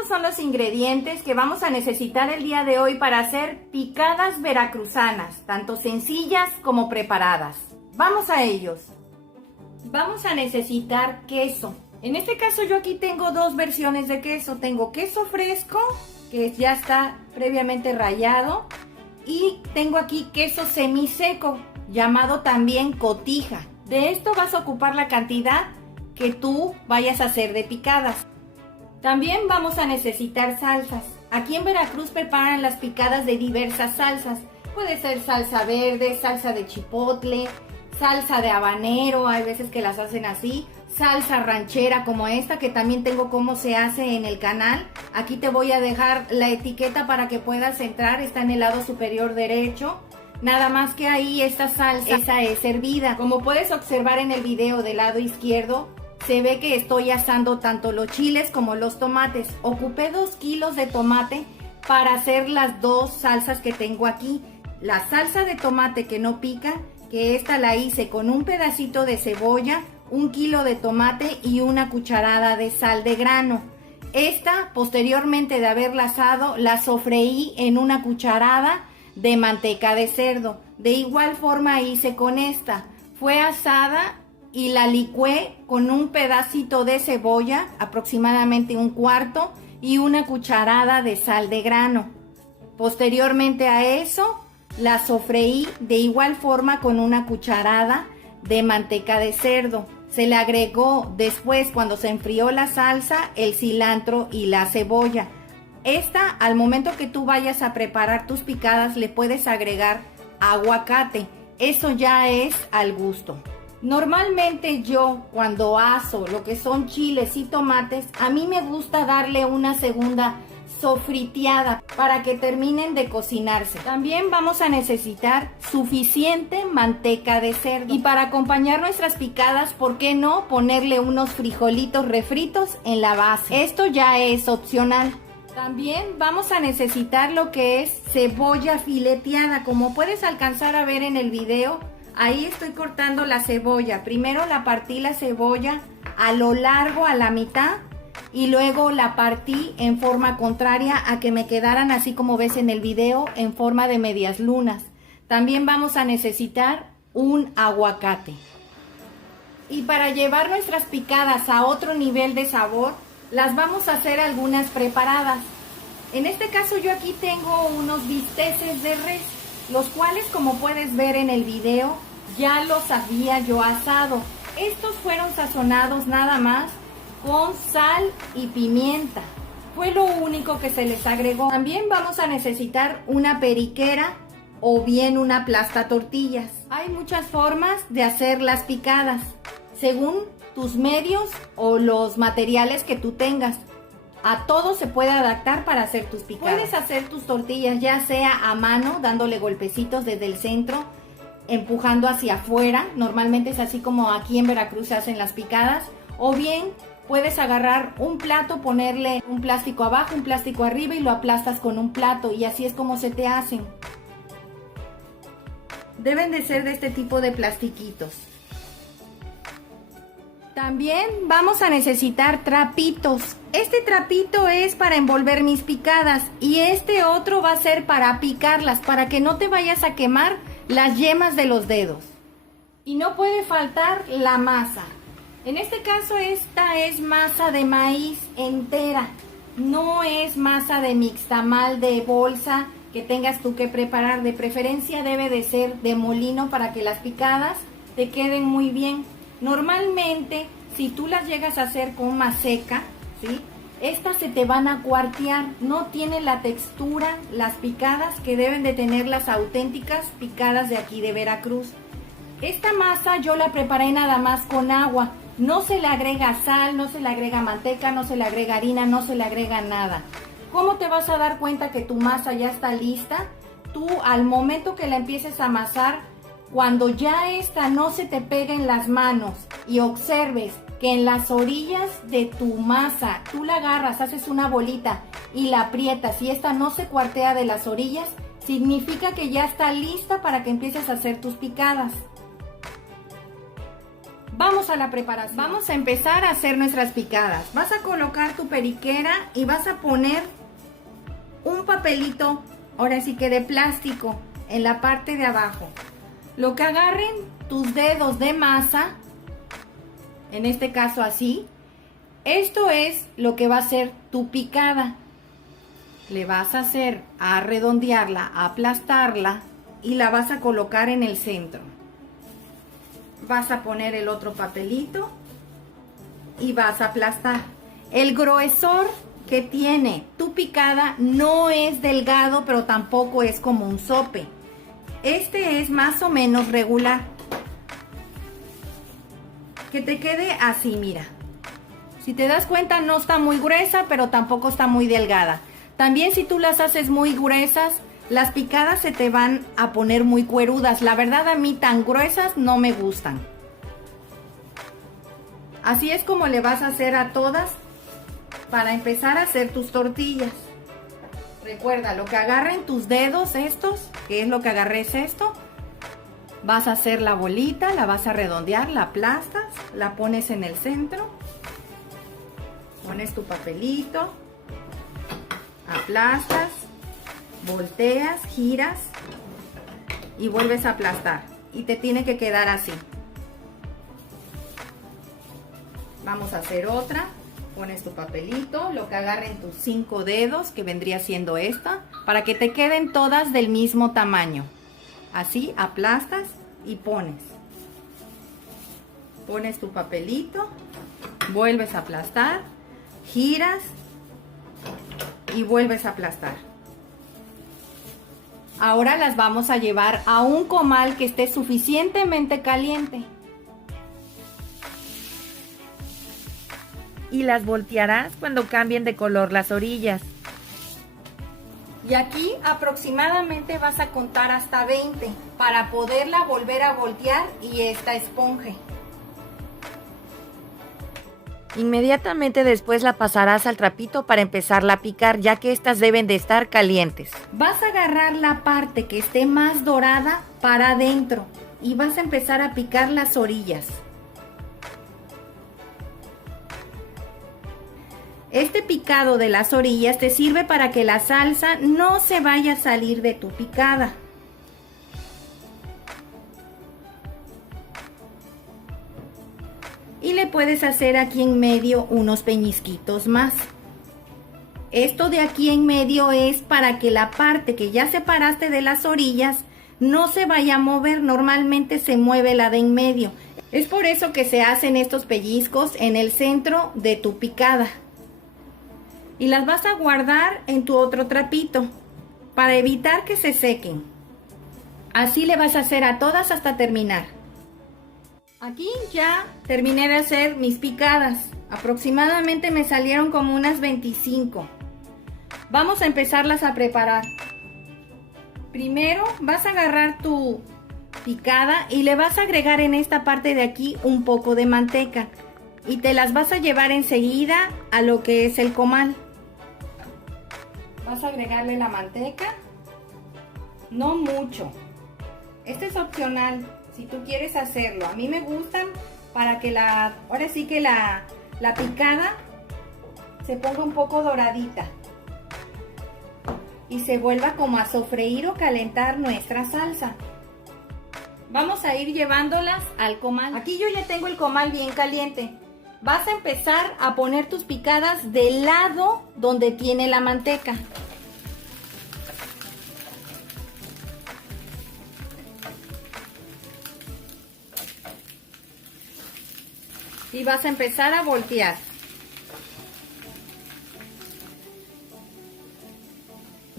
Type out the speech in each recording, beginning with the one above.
estos son los ingredientes que vamos a necesitar el día de hoy para hacer picadas veracruzanas, tanto sencillas como preparadas. Vamos a ellos. Vamos a necesitar queso. En este caso yo aquí tengo dos versiones de queso. Tengo queso fresco, que ya está previamente rallado, y tengo aquí queso semiseco, llamado también cotija. De esto vas a ocupar la cantidad que tú vayas a hacer de picadas. También vamos a necesitar salsas. Aquí en Veracruz preparan las picadas de diversas salsas. Puede ser salsa verde, salsa de chipotle, salsa de habanero, hay veces que las hacen así, salsa ranchera como esta, que también tengo cómo se hace en el canal. Aquí te voy a dejar la etiqueta para que puedas entrar, está en el lado superior derecho. Nada más que ahí esta salsa, esa es hervida. Como puedes observar en el video del lado izquierdo, se ve que estoy asando tanto los chiles como los tomates. Ocupé 2 kilos de tomate para hacer las dos salsas que tengo aquí. La salsa de tomate que no pica, que esta la hice con un pedacito de cebolla, 1 kilo de tomate y una cucharada de sal de grano. Esta, posteriormente de haberla asado, la sofreí en una cucharada de manteca de cerdo. De igual forma hice con esta. Fue asada y la licué con un pedacito de cebolla, aproximadamente 1/4, y una cucharada de sal de grano. Posteriormente a eso, la sofreí de igual forma con una cucharada de manteca de cerdo. Se le agregó después, cuando se enfrió la salsa, el cilantro y la cebolla. Esta, al momento que tú vayas a preparar tus picadas, le puedes agregar aguacate. Eso ya es al gusto. Normalmente yo, cuando aso lo que son chiles y tomates, a mí me gusta darle una segunda sofriteada para que terminen de cocinarse. También vamos a necesitar suficiente manteca de cerdo. Y para acompañar nuestras picadas, ¿por qué no ponerle unos frijolitos refritos en la base? Esto ya es opcional. También vamos a necesitar lo que es cebolla fileteada. Como puedes alcanzar a ver en el video, ahí estoy cortando la cebolla. Primero la partí la cebolla a lo largo, a la mitad, y luego la partí en forma contraria a que me quedaran así como ves en el video, en forma de medias lunas. También vamos a necesitar un aguacate. Y para llevar nuestras picadas a otro nivel de sabor, las vamos a hacer algunas preparadas. En este caso yo aquí tengo unos bisteces de res, los cuales, como puedes ver en el video, ya los había yo asado. Estos fueron sazonados nada más con sal y pimienta. Fue lo único que se les agregó. También vamos a necesitar una periquera o bien una aplastatortillas. Hay muchas formas de hacer las picadas, según tus medios o los materiales que tú tengas. A todo se puede adaptar para hacer tus picadas. Puedes hacer tus tortillas ya sea a mano, dándole golpecitos desde el centro, empujando hacia afuera. Normalmente es así como aquí en Veracruz se hacen las picadas. O bien puedes agarrar un plato, ponerle un plástico abajo, un plástico arriba y lo aplastas con un plato, y así es como se te hacen. Deben de ser de este tipo de plastiquitos. También vamos a necesitar trapitos. Este trapito es para envolver mis picadas y este otro va a ser para picarlas, para que no te vayas a quemar las yemas de los dedos. Y no puede faltar la masa. En este caso esta es masa de maíz entera, no es masa de mixtamal de bolsa que tengas tú que preparar. De preferencia debe de ser de molino para que las picadas te queden muy bien. Normalmente, si tú las llegas a hacer con maseca, ¿sí?, estas se te van a cuartear, no tienen la textura, las picadas que deben de tener las auténticas picadas de aquí de Veracruz. Esta masa yo la preparé nada más con agua, no se le agrega sal, no se le agrega manteca, no se le agrega harina, no se le agrega nada. ¿Cómo te vas a dar cuenta que tu masa ya está lista? Tú, al momento que la empieces a amasar, cuando ya esta no se te pegue en las manos y observes que en las orillas de tu masa tú la agarras, haces una bolita y la aprietas y esta no se cuartea de las orillas, significa que ya está lista para que empieces a hacer tus picadas. Vamos a la preparación. Vamos a empezar a hacer nuestras picadas. Vas a colocar tu periquera y vas a poner un papelito, ahora sí que de plástico, en la parte de abajo. Lo que agarren tus dedos de masa, en este caso así, esto es lo que va a ser tu picada. Le vas a hacer a redondearla, a aplastarla y la vas a colocar en el centro. Vas a poner el otro papelito y vas a aplastar. El gruesor que tiene tu picada no es delgado, pero tampoco es como un sope. Este es más o menos regular. Que te quede así, mira. Si te das cuenta, no está muy gruesa, pero tampoco está muy delgada. También si tú las haces muy gruesas, las picadas se te van a poner muy cuerudas. La verdad, a mí tan gruesas no me gustan. Así es como le vas a hacer a todas para empezar a hacer tus tortillas. Recuerda, lo que agarren tus dedos estos, que es lo que agarres esto, vas a hacer la bolita, la vas a redondear, la aplastas, la pones en el centro, pones tu papelito, aplastas, volteas, giras y vuelves a aplastar y te tiene que quedar así. Vamos a hacer otra. Pones tu papelito, lo que agarren tus 5 dedos, que vendría siendo esta, para que te queden todas del mismo tamaño. Así aplastas y pones. Pones tu papelito, vuelves a aplastar, giras y vuelves a aplastar. Ahora las vamos a llevar a un comal que esté suficientemente caliente. Y las voltearás cuando cambien de color las orillas. Y aquí aproximadamente vas a contar hasta 20 para poderla volver a voltear y esta esponje. Inmediatamente después la pasarás al trapito para empezarla a picar, ya que estas deben de estar calientes. Vas a agarrar la parte que esté más dorada para adentro y vas a empezar a picar las orillas. Este picado de las orillas te sirve para que la salsa no se vaya a salir de tu picada. Y le puedes hacer aquí en medio unos peñisquitos más. Esto de aquí en medio es para que la parte que ya separaste de las orillas no se vaya a mover. Normalmente se mueve la de en medio. Es por eso que se hacen estos pellizcos en el centro de tu picada. Y las vas a guardar en tu otro trapito para evitar que se sequen. Así le vas a hacer a todas hasta terminar. Aquí ya terminé de hacer mis picadas. Aproximadamente me salieron como unas 25. Vamos a empezarlas a preparar. Primero vas a agarrar tu picada y le vas a agregar en esta parte de aquí un poco de manteca. Y te las vas a llevar enseguida a lo que es el comal. Vas a agregarle la manteca, no mucho. Este es opcional, si tú quieres hacerlo. A mí me gustan para que ahora sí que la picada se ponga un poco doradita y se vuelva como a sofreír o calentar nuestra salsa. Vamos a ir llevándolas al comal. Aquí yo ya tengo el comal bien caliente. Vas a empezar a poner tus picadas del lado donde tiene la manteca. Y vas a empezar a voltear.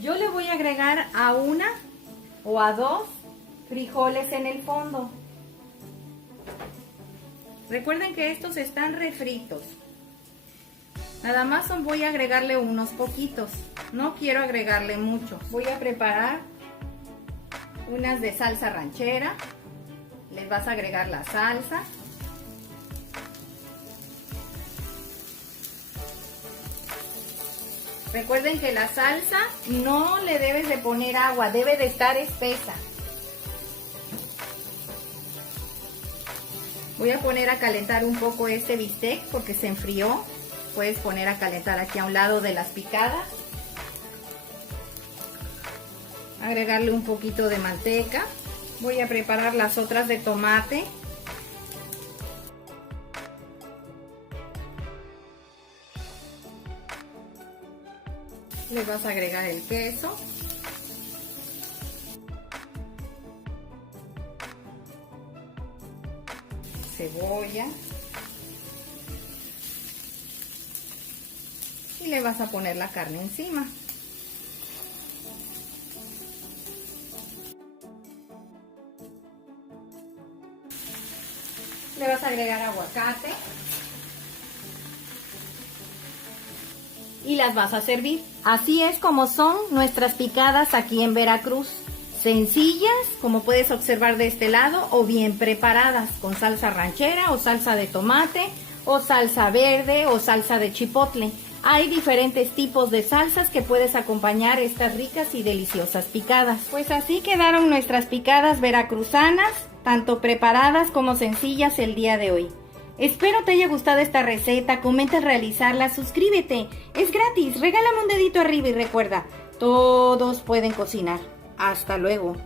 Yo le voy a agregar a una o a 2 frijoles en el fondo. Recuerden que estos están refritos. Nada más voy a agregarle unos poquitos. No quiero agregarle mucho. Voy a preparar unas de salsa ranchera. Les vas a agregar la salsa. Recuerden que la salsa no le debes de poner agua, debe de estar espesa. Voy a poner a calentar un poco este bistec porque se enfrió. Puedes poner a calentar aquí a un lado de las picadas. Agregarle un poquito de manteca. Voy a preparar las otras de tomate. Le vas a agregar el queso. Cebolla. Y le vas a poner la carne encima. Le vas a agregar aguacate. Y las vas a servir. Así es como son nuestras picadas aquí en Veracruz. Sencillas, como puedes observar de este lado, o bien preparadas con salsa ranchera o salsa de tomate o salsa verde o salsa de chipotle. Hay diferentes tipos de salsas que puedes acompañar estas ricas y deliciosas picadas. Pues así quedaron nuestras picadas veracruzanas, tanto preparadas como sencillas el día de hoy. Espero te haya gustado esta receta, comenta realizarla, suscríbete, es gratis, regálame un dedito arriba y recuerda, todos pueden cocinar. Hasta luego.